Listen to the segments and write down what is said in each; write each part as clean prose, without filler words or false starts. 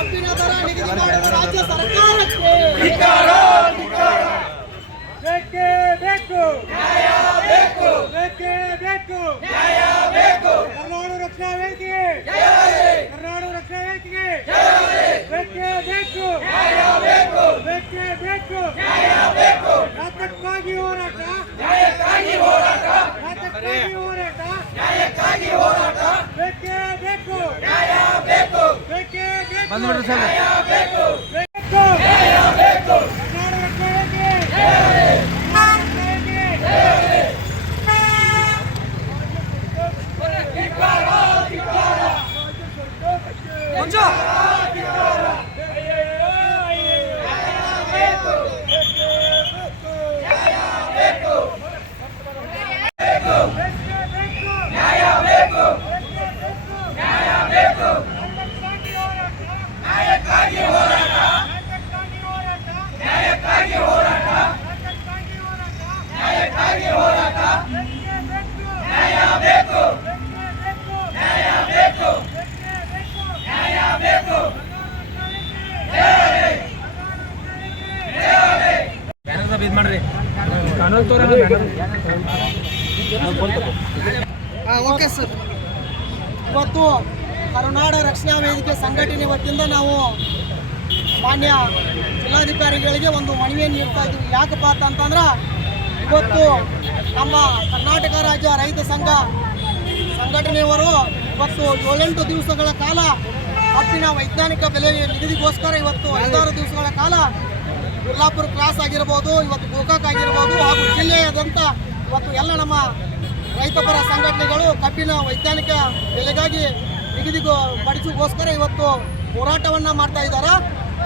ಕಬ್ಬಿನ ದರ ನಿಗದಿ ಮಾಡುವ ರಾಜ್ಯ ಸರ್ಕಾರಕ್ಕೆ ಬೇಕೇ ಬೇಕು, ನ್ಯಾಯ ಬೇಕು, ಬೇಕೇ ಬೇಕು, ನ್ಯಾಯ ಬೇಕು. ಕರ್ನಾಟಕ ರಕ್ಷಣಾ ವೇದಿಕೆಗೆ, ಕರ್ನಾಟಕ ರಕ್ಷಣಾ ವೇದಿಕೆಗೆ ಬೇಕೇ ಬೇಕು, ನ್ಯಾಯ ಬೇಕು, ಬೇಕೇ ಬೇಕು, ನ್ಯಾಯ ಬೇಕು. ಯಾತಕ್ಕಾಗಿ ಹೋರಾಟ, ನ್ಯಾಯಕ್ಕಾಗಿ ಹೋರಾಟ, ಯಾತಕ್ಕಾಗಿ ಹೋರಾಟ, ನ್ಯಾಯಕ್ಕಾಗಿ ಹೋರಾಟ. ಬೇಕೇ ಬೇಕು, ನ್ಯಾಯ ಬೇಕು, ಬೇಕೇ ಬೇಕು, ನ್ಯಾಯ ಬೇಕು, ಬೇಕು, ನ್ಯಾಯ ಬೇಕು. ಕರ್ನಾಟಕ ರಕ್ಷಣಾ ವೇದಿಕೆ, ನ್ಯಾಯ ಬೇಕು, ನ್ಯಾಯ ಬೇಕು. ನ್ಯಾಯಕ್ಕಾಗಿ ಹೋರಾಟ, ನ್ಯಾಯಕ್ಕಾಗಿ ಹೋರಾಟ, ನ್ಯಾಯಕ್ಕಾಗಿ ಹೋರಾಟ. ನ್ಯಾಯ ಬೇಕು, ನ್ಯಾಯ ಬೇಕು, ನ್ಯಾಯ ಬೇಕು. Okay sir. ಇವತ್ತು ಕರ್ನಾಟಕ ರಕ್ಷಣಾ ವೇದಿಕೆ ಸಂಘಟನೆ ವತಿಯಿಂದ ನಾವು ಮಾನ್ಯ ಜಿಲ್ಲಾಧಿಕಾರಿಗಳಿಗೆ ಒಂದು ಮನವಿಯನ್ನು ನೀಡ್ತಾ ಇದ್ದೀವಿ. ಯಾಕಪ್ಪ ಅಂತಂದ್ರೆ ಇವತ್ತು ನಮ್ಮ ಕರ್ನಾಟಕ ರಾಜ್ಯ ರೈತ ಸಂಘ ಸಂಘಟನೆಯವರು ಇವತ್ತು 7-8 ದಿವಸಗಳ ಕಾಲ ಕಬ್ಬಿನ ವೈಜ್ಞಾನಿಕ ಬೆಲೆ ನಿಗದಿಗೋಸ್ಕರ ಇವತ್ತು 5-6 ದಿವಸಗಳ ಕಾಲ ಯಲ್ಲಾಪುರ ಕ್ರಾಸ್ ಆಗಿರ್ಬೋದು, ಇವತ್ತು ಗೋಕಾಕ್ ಆಗಿರ್ಬೋದು ಹಾಗೂ ಜಿಲ್ಲೆಯಾದಂಥ ಇವತ್ತು ಎಲ್ಲ ನಮ್ಮ ರೈತಪರ ಸಂಘಟನೆಗಳು ಕಬ್ಬಿನ ವೈಜ್ಞಾನಿಕ ಬೆಲೆಗಾಗಿ ಪಡಿಸೋಗೋಸ್ಕರ ಇವತ್ತು ಹೋರಾಟವನ್ನು ಮಾಡ್ತಾ ಇದ್ದಾರೆ.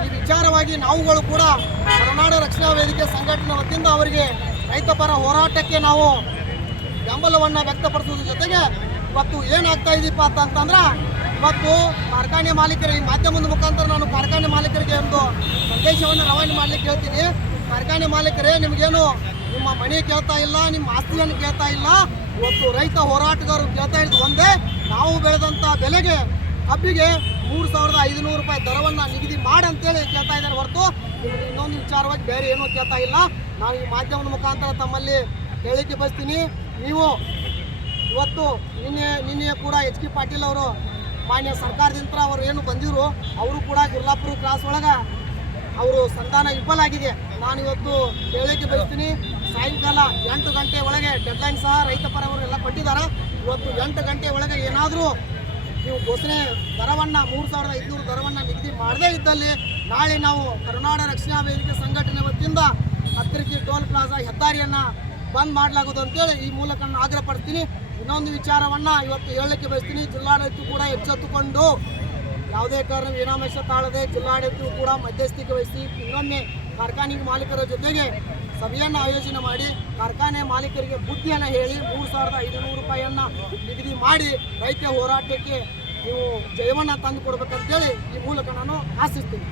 ಈ ವಿಚಾರವಾಗಿ ನಾವುಗಳು ಕೂಡ ಕರ್ನಾಟಕ ರಕ್ಷಣಾ ವೇದಿಕೆ ಸಂಘಟನೆ ವತಿಯಿಂದ ಅವರಿಗೆ ರೈತಪರ ಹೋರಾಟಕ್ಕೆ ನಾವು ಬೆಂಬಲವನ್ನು ವ್ಯಕ್ತಪಡಿಸೋದ್ರ ಜೊತೆಗೆ ಇವತ್ತು ಏನಾಗ್ತಾ ಇದೀಪ ಅಂತಂದ್ರೆ ಇವತ್ತು ಕಾರ್ಖಾನೆ ಮಾಲೀಕರು, ಈ ಮಾಧ್ಯಮದ ಮುಖಾಂತರ ನಾನು ಕಾರ್ಖಾನೆ ಮಾಲೀಕರಿಗೆ ಒಂದು ಸಂದೇಶವನ್ನು ರವಾನೆ ಮಾಡಲಿಕ್ಕೆ ಹೇಳ್ತೀನಿ. ಕಾರ್ಖಾನೆ ಮಾಲೀಕರೇ, ನಿಮಗೇನು ನಿಮ್ಮ ಮನೆ ಕೇಳ್ತಾ ಇಲ್ಲ, ನಿಮ್ಮ ಆಸ್ತಿಯನ್ನು ಕೇಳ್ತಾ ಇಲ್ಲ. ಇವತ್ತು ರೈತ ಹೋರಾಟಗಾರರು ಕೇಳ್ತಾ ಇರೋದು ಒಂದೇ, ನಾವು ಬೆಳೆದಂಥ ಬೆಲೆಗೆ ಕಬ್ಬಿಗೆ 3,500 ರೂಪಾಯಿ ದರವನ್ನು ನಿಗದಿ ಮಾಡಂತೇಳಿ ಕೇಳ್ತಾ ಇದ್ದಾರೆ ಹೊರತು ಇನ್ನೊಂದು ವಿಚಾರವಾಗಿ ಬೇರೆ ಏನೂ ಕೇಳ್ತಾ ಇಲ್ಲ. ನಾನು ಈ ಮಾಧ್ಯಮದ ಮುಖಾಂತರ ತಮ್ಮಲ್ಲಿ ಹೇಳಿಕೆ ಬಯಸ್ತೀನಿ. ನೀವು ಇವತ್ತು ನಿನ್ನೆ ಕೂಡ H.K. ಪಾಟೀಲ್ ಅವರು ಮಾನ್ಯ ಸರ್ಕಾರದಿಂದ ಅವರು ಏನು ಬಂದಿರು, ಅವರು ಕೂಡ ಯಲ್ಲಾಪುರ ಕ್ರಾಸ್ ಒಳಗೆ ಅವರು ಸಂಧಾನ ವಿಫಲಾಗಿದೆ. ನಾನು ಇವತ್ತು ಹೇಳಿಕೆ ಬಯಸ್ತೀನಿ. ಸಾಯಂಕಾಲ 8 ಗಂಟೆ ಒಳಗೆ ಡೆಡ್ಲೈನ್ ಸಹ ರೈತ ಪರವರು ಎಲ್ಲ ಕೊಟ್ಟಿದ್ದಾರೆ. ಇವತ್ತು 8 ಗಂಟೆ ಒಳಗೆ ಏನಾದರೂ ನೀವು ಘೋಷಣೆ ದರವನ್ನು 3,500 ದರವನ್ನು ನಿಗದಿ ಮಾಡದೇ ಇದ್ದಲ್ಲಿ ನಾಳೆ ನಾವು ಕರ್ನಾಟಕ ರಕ್ಷಣಾ ವೇದಿಕೆ ಸಂಘಟನೆ ವತಿಯಿಂದ ಹತ್ತಿರಕ್ಕೆ ಟೋಲ್ ಪ್ಲಾಜಾ ಹೆದ್ದಾರಿಯನ್ನು ಬಂದ್ ಮಾಡಲಾಗುವುದು ಅಂತೇಳಿ ಈ ಮೂಲಕ ನಾನು ಆಗ್ರಹಪಡ್ತೀನಿ. ಇನ್ನೊಂದು ವಿಚಾರವನ್ನು ಇವತ್ತು ಹೇಳಲಿಕ್ಕೆ ಬಯಸ್ತೀನಿ. ಜಿಲ್ಲಾಡಳಿತ ಕೂಡ ಎಚ್ಚೆತ್ತುಕೊಂಡು ಯಾವುದೇ ಕಾರಣ ವಿನಾಮೇಶ ತಾಳದೆ ಜಿಲ್ಲಾಡಳಿತವು ಕೂಡ ಮಧ್ಯಸ್ಥಿಕೆ ವಹಿಸಿ ಇನ್ನೊಮ್ಮೆ ಕಾರ್ಖಾನೆ ಮಾಲೀಕರ ಜೊತೆಗೆ ಸಭೆಯನ್ನು ಆಯೋಜನೆ ಮಾಡಿ ಕಾರ್ಖಾನೆ ಮಾಲೀಕರಿಗೆ ಬುದ್ಧಿಯನ್ನು ಹೇಳಿ 3,500 ರೂಪಾಯಿಯನ್ನು ನಿಗದಿ ಮಾಡಿ ರೈತ ಹೋರಾಟಕ್ಕೆ ನೀವು ಜಯವನ್ನು ತಂದು ಕೊಡಬೇಕಂತೇಳಿ ಈ ಮೂಲಕ ನಾನು ಆಶಿಸ್ತೀನಿ.